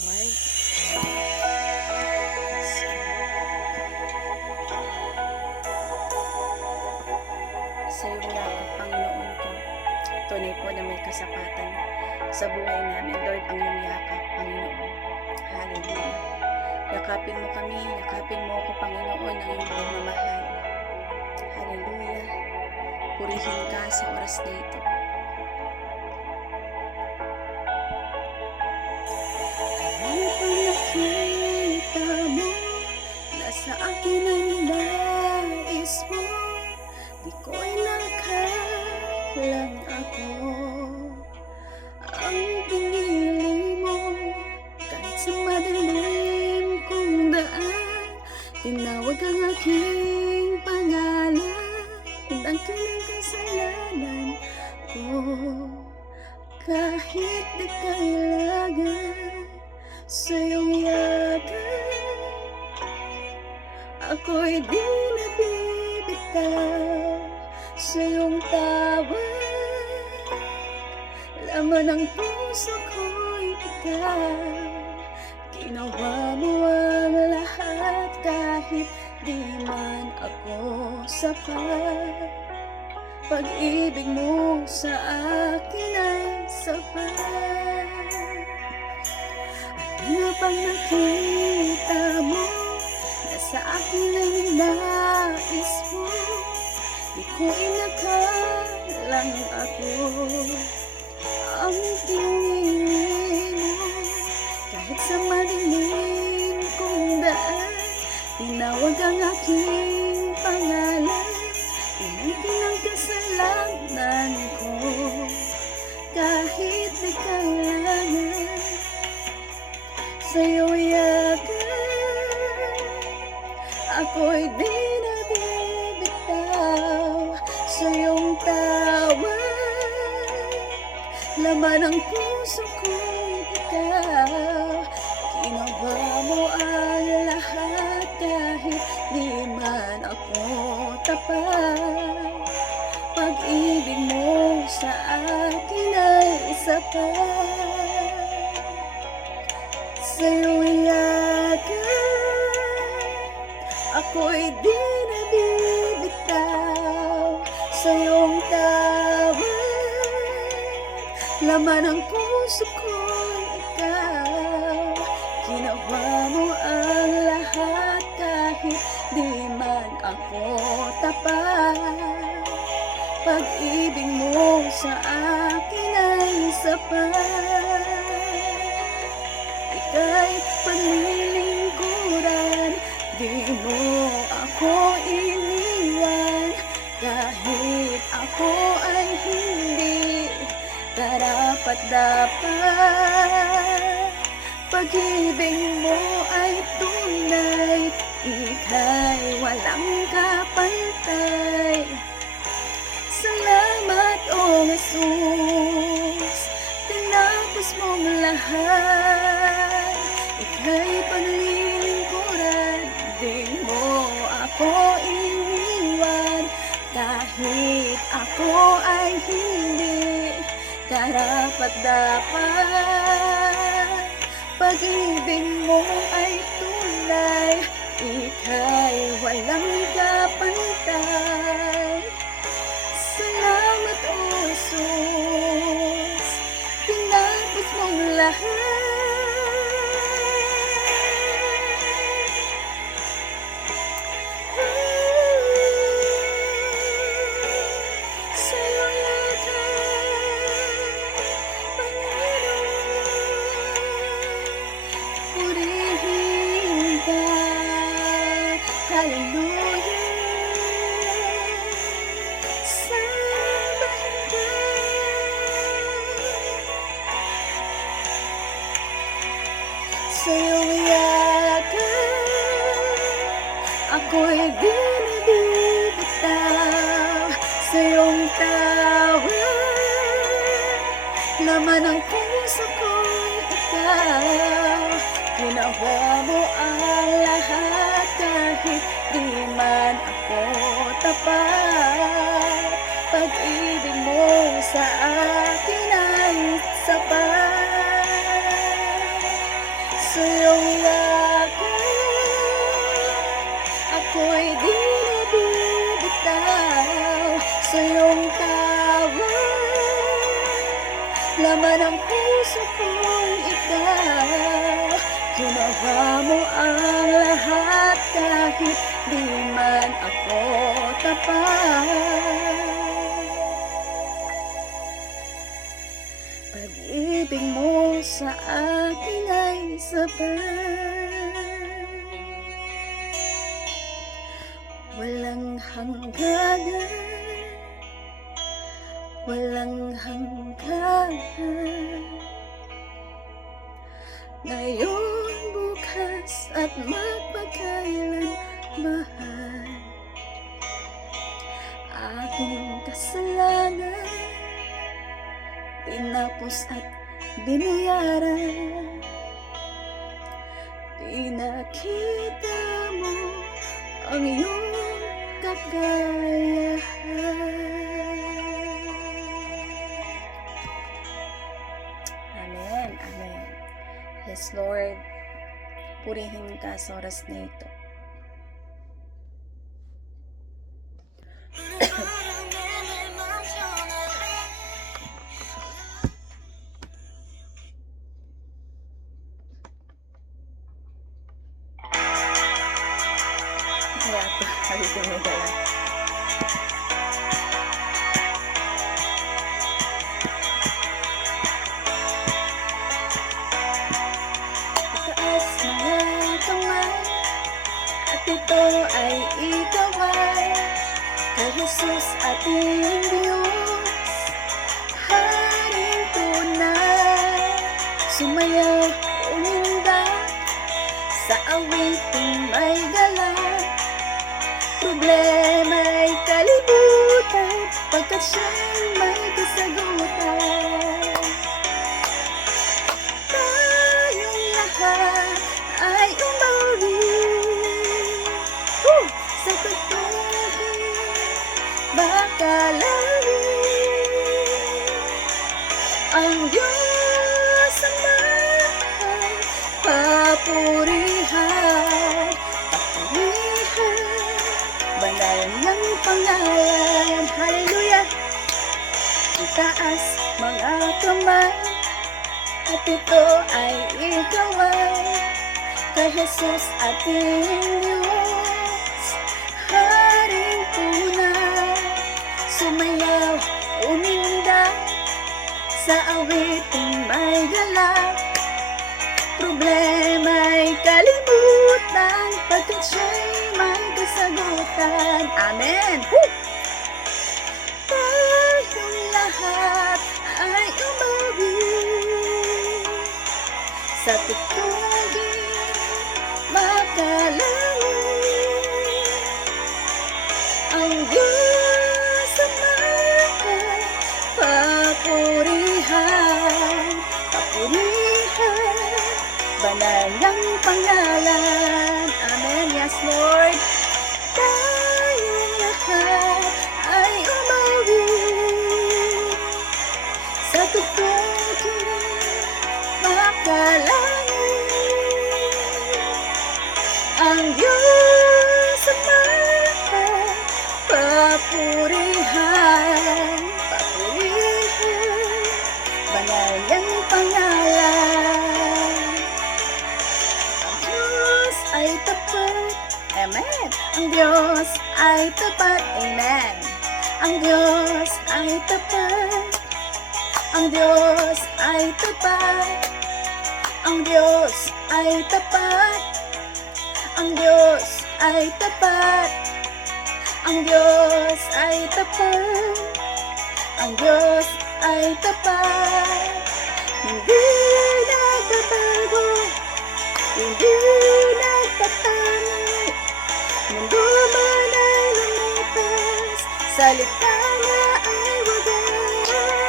Lord. Sa iyong yakap, Panginoon ko, tunay po na may kasapatan sa buhay namin, Lord, ang iyong yakap, Panginoon. Hallelujah. Yakapin mo kami, yakapin mo ako, Panginoon, ang iyong pagmamahal. Hallelujah. Purihin ka sa oras na ito. Ano pang nakita mo? Nasa akin ang nais mo. Di ko'y nakalang ako. Ang pinili mo, kahit sa madilim kong daan, tinawag ang aking pangalan, tinangkin ang kasalanan ko. Kahit di kailangan sa iyong yagat, ako'y di nabibitaw sa iyong tawag. Laman ng puso ko'y ikaw, ginawa mo ang lahat kahit di man ako sapat. Pag-ibig mo sa akin ay sapat. Ano pang nakita mo? Nasa akin ang nais mo. Di ko inakalang ako ang tingin mo. Kahit sa madilim kong daan, tinawag ang aking pangalan, tinangkin ang kasalanan ko. Kahit di kailangan sa iyong yagat, ako'y di nabibitaw sa iyong tawag. Laman ng puso ko'y ikaw, ginawa mo ang lahat kahit di man ako tapat. Pag-ibig mo sa akin ay sapat. Sa iyong yagat, ako'y di nabibitaw sa iyong tawag. Laman ng puso ko'y ikaw, ginawa mo ang lahat kahit di man ako tapat. Pag-ibig mo sa akin ay sapat. Ika'y paglilingkuran, di mo ako iniwan. Kahit ako ay hindi karapat-dapat, pag-ibig mo ay tunay, ika'y walang kapantay. Salamat, O Jesus, tinapos mong lahat. Ika'y paglilingkuran, di mo ako iniwan. Kahit ako ay hindi karapat-dapat, pag-ibig mo ay tunay, ika'y walang kapantay. Salamat, O Jesus, tinapos mong lahat. Sa iyong yagat, Panginoon, purihin ka. Hallelujah. Sambahin ka. Sa iyong yagat, ako'y di nabibitaw sa iyong tawag. Laman ng puso ko'y ikaw, ginawa mo ang lahat kahit di man ako tapat. Pag-ibig mo sa akin ay sapat. sa iyong yakap, ako'y di nabibitaw. Sa iyong tawa, laman ng puso ko'y ikaw. Ginawa mo ang lahat kahit di man ako tapat. Pag-ibig mo sa akin ay sapat, walang hangganan, walang hangganan. Ngayon, bukas at magpakailan, mahal. Aking kasalanan tinapos at binayaran. Pinakita mo ang iyong kakayahan. Amen, amen. Yes, Lord, purihin ka sa oras na ito. Kaya ito, sabi ko lang. Itaas mga kamay, at ito ay ikaw ay kay Jesus ating Diyos, Haring tunay. Sumayaw, uminda sa awiting may galak, problema'y kalibutan, pagkat siya'y may kasagutan. Tayong lahat ay umawi sa pagtugin, baka ang Diyos Ama, papurihan, banal ng pangalan. Hallelujah! Itaas mga kamay, at ito ay ikaw ay kay Jesus ating Diyos, Haring tunay. Sumayaw, uminda sa awiting may galak, problema'y kalimutan, pagkat siya'y may kasagutan. Amen! Tayong lahat ay umawi sa tukogin, makalangin. Ang Diyos Ama, papurihan, papurihan, banal ng pangalan. Amen. Yes, Lord. Tayong lahat ay umawi sa tukogin, makalangin. Ang Diyos Ama, papurihan, papurihan, banal ng pangalan. Ang Diyos ay tapat. Amen. Ang Diyos ay tapat. Amen. Ang Diyos ay tapat. Ang Diyos ay tapat. Ang Diyos ay tapat. Ang Diyos ay tapat. Ang Diyos ay tapat. Ang Diyos ay tapat. Hindi nagbabago, hindi nagtatanggi. Mundo man ay lumipas, salita niya ay wagas.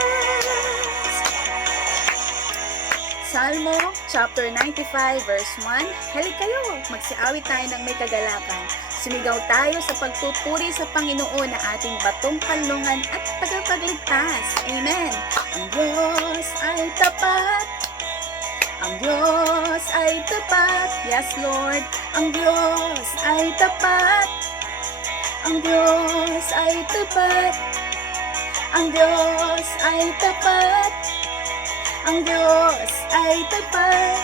Salmo chapter 95 verse 1. Halik kayo, magsiawit tayo ng may kagalakan. Sumigaw tayo sa pagpupuri sa Panginoon na ating batong kanlungan at tagapagligtas. Amen. Ang Diyos ay tapat. Ang Diyos Diyos ay tapat. Yes, Lord, ang Diyos ay tapat. Ang Diyos ay tapat. Ang Diyos ay tapat. Ang Diyos ay tapat.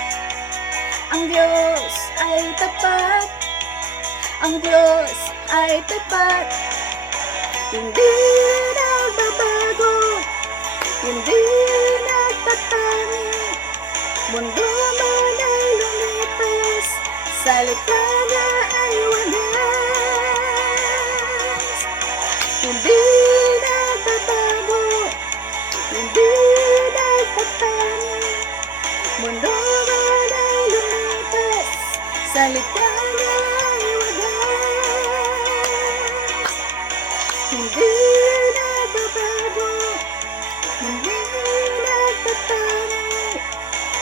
Ang Diyos ay tapat. Ang Diyos ay tapat. Hindi nagbabago, hindi nagtatani. Mundo man ay lumipas, salita niya ay wagas. Hindi nagbabago, hindi nagtatani. Mundo man ay lumipas, salita niya ay wagas. Hindi nagbabago, hindi nagtatani.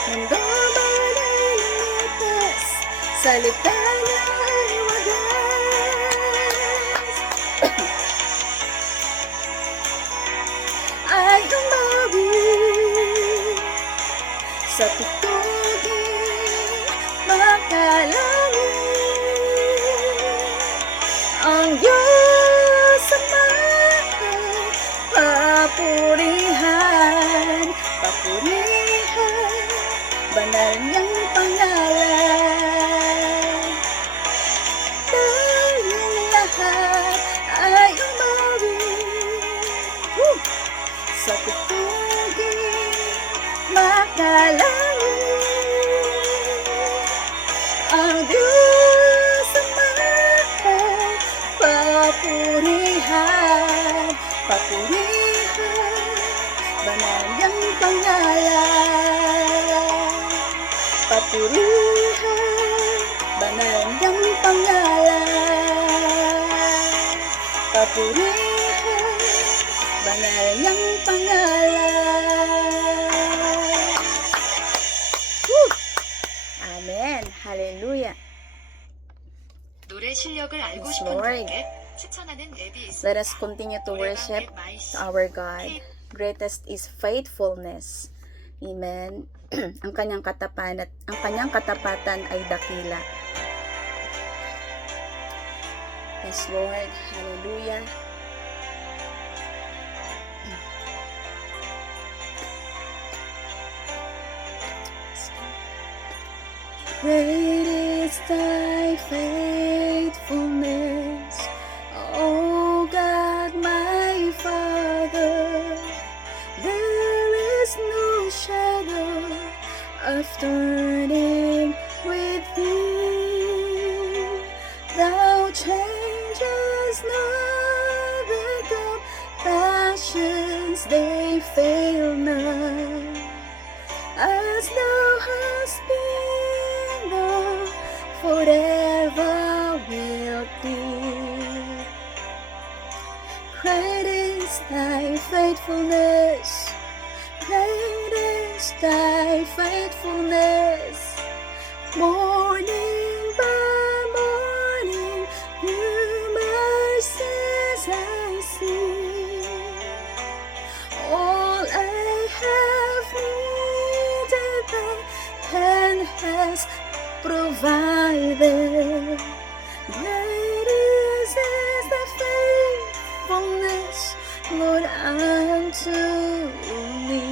Mundo man ay lumipas, salita niya ay wagas. Ay umawi sa tutuging makalangin. Ang Diyos sa mahal, papurihan, papurihan, banal niyang pangalan. Tayong lahat ay umawi sa tutuging makalangin. Ang Diyos sa mahal, papurihan, papurihan, banal niyang pangalan. Papurihan, banal niyang pangalan. Papurihan, banal niyang pangalan. Woo! Amen. Hallelujah. 노래 실력을 알고 Yes, 싶은 Lord. 분에게 추천하는 앱이 있습니다. Let us continue to worship our God. Greatest is faithfulness. Amen. ang kanyang katapatan ay dakila. Yes, Lord. Hallelujah. Great is thy faithfulness, O God, my Father. There is no shadow of turning with thee. Thou changes not, the compassions they fail not. As thou hast been, thou forever wilt be. Great is thy faithfulness, great is thy faithfulness. Morning by morning, new mercies I see. All I have needed, thy hand has provided. Great is thy faithfulness, Lord, unto me.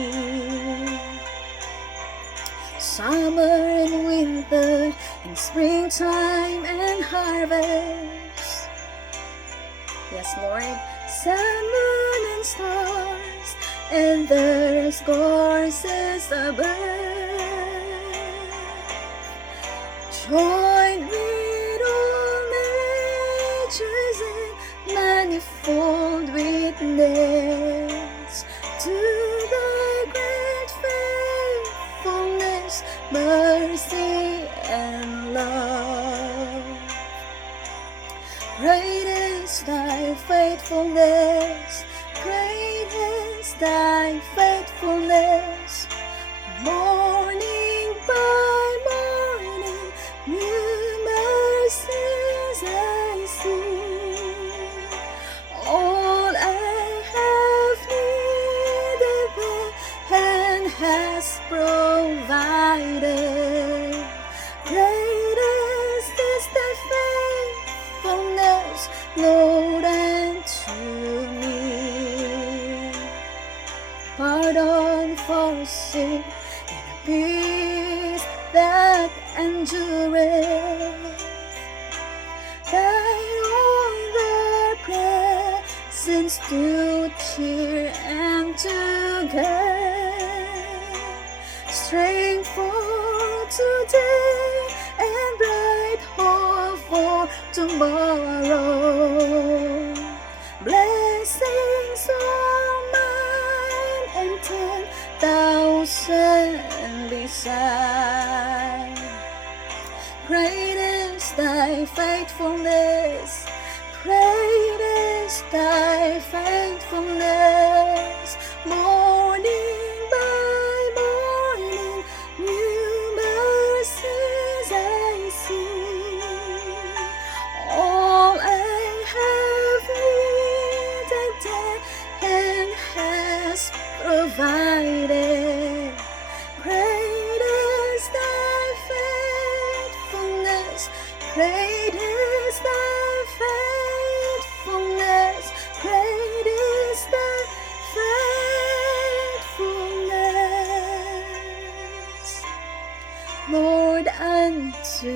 Summer and winter, and springtime and harvest. Yes, Lord. Sun, moon, and stars, and there's courses above. Join with all nature's in manifold witness to thy great faithfulness, mercy, and love. Great is thy faithfulness, great is thy faithfulness. Morning by morning, new mercies I see. All I have needed, thy hand has provided. Lord, unto me. Pardon for sin and a peace that endureth. Thine all their presence to cheer and to guide. Strength for today and bright hope for tomorrow. Blessings all mine and 10,000 beside. Great is thy faithfulness, great is thy faithfulness. Morning by morning, new mercies I see. All I have needed, thy hand has provided. Great is thy faithfulness, great is thy faithfulness, great is thy faithfulness, Lord, unto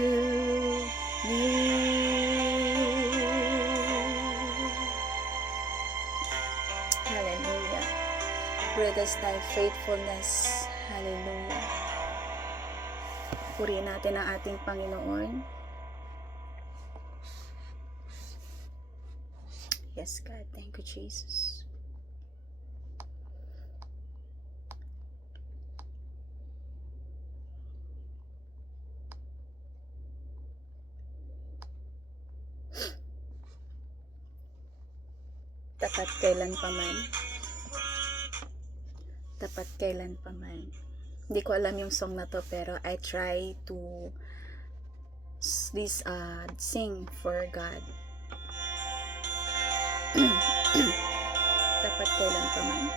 me. Hallelujah. Great is thy faithfulness. Hallelujah. Purihin natin ang ating Panginoon. Yes, God. Thank you, Jesus. Tapat kailan paman. Tapat kailan paman. Hindi ko alam yung song na to, pero I try to sing for God. Tapat kailan paman.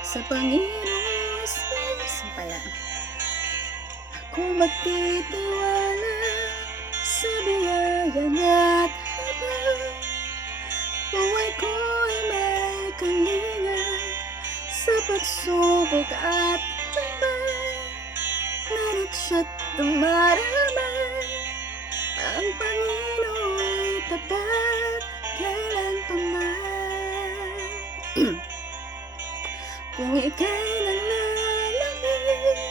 Sa Panginoon sa pala. Ako magtitiwala sa biyaya niya't habang buhay ko'y may kalinga sa pagsubok at labay. Narit siya't dumarama, ang Panginoon'y tapat kailan paman. Kung ika'y nalalamig,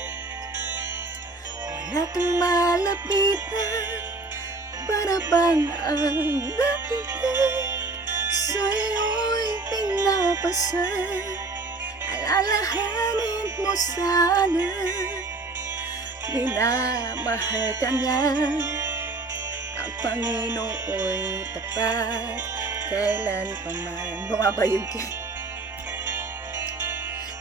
wala kang malapitan, para bang ang napitig sa iyo'y pinapasan. Alalahanin mo sana, minamahal ka niya, ang Panginoon'y tapat kailan paman. Bumabayog ka.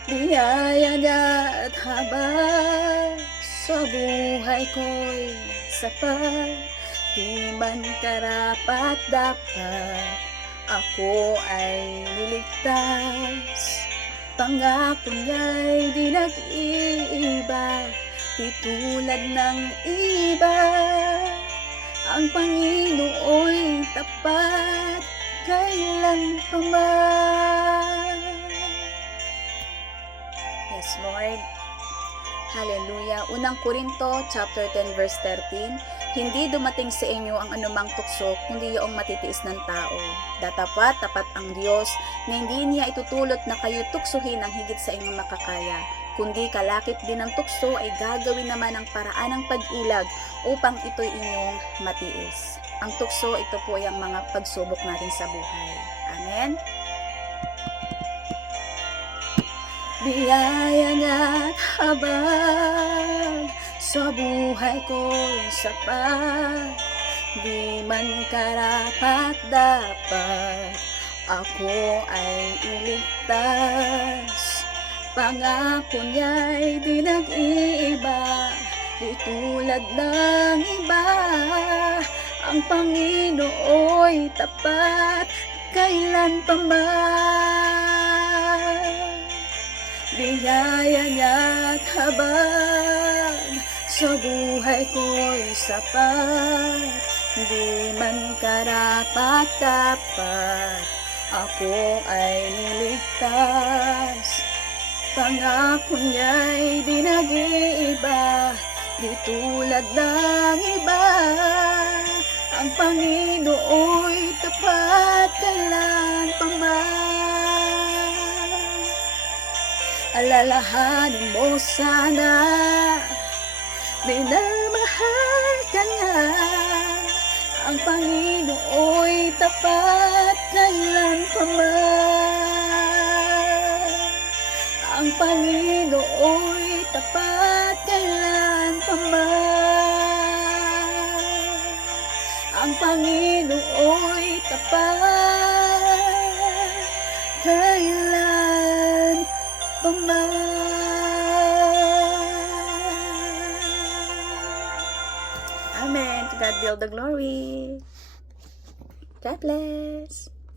Biyaya niya at habang sa buhay ko'y sapat, di man karapat dapat ako ay niligtas. Pangako niya'y di nag-iiba, di tulad ng iba. Ang Panginoon'y tapat kailan paman. Yes, Lord. Hallelujah. Unang Korinto, chapter 10, verse 13. Hindi dumating sa inyo ang anumang tukso, kundi yung matitiis ng tao. Datapat, tapat ang Diyos, na hindi niya itutulot na kayo tuksuhin ang higit sa inyong makakaya. Kundi kalakip din ng tukso ay gagawin naman ang paraan ng pag-ilag upang ito'y inyong matiis. Ang tukso, ito po ay ang mga pagsubok natin sa buhay. Amen? Biyaya niya't habang sa buhay ko'y sapat, di man karapat dapat ako ay iligtas. Pangako niya'y di nag-iiba, di tulad ng iba. Ang Panginoon'y tapat kailan paman. biyaya niya't habag sa buhay ko'y sapat. Di man karapat-dapat, ako ay niligtas. Pangako niya'y di nag-iiba, di tulad ng iba. Ang Panginoo'y tapat kailan pa man. Alalahanin mo sana, minamahal ka nga. Ang Panginoo'y tapat kailan pa man. Ang Panginoo'y tapat kailan pa man. Ang Panginoo'y tapat kailan pa man. Amen. To God be all the glory. God bless.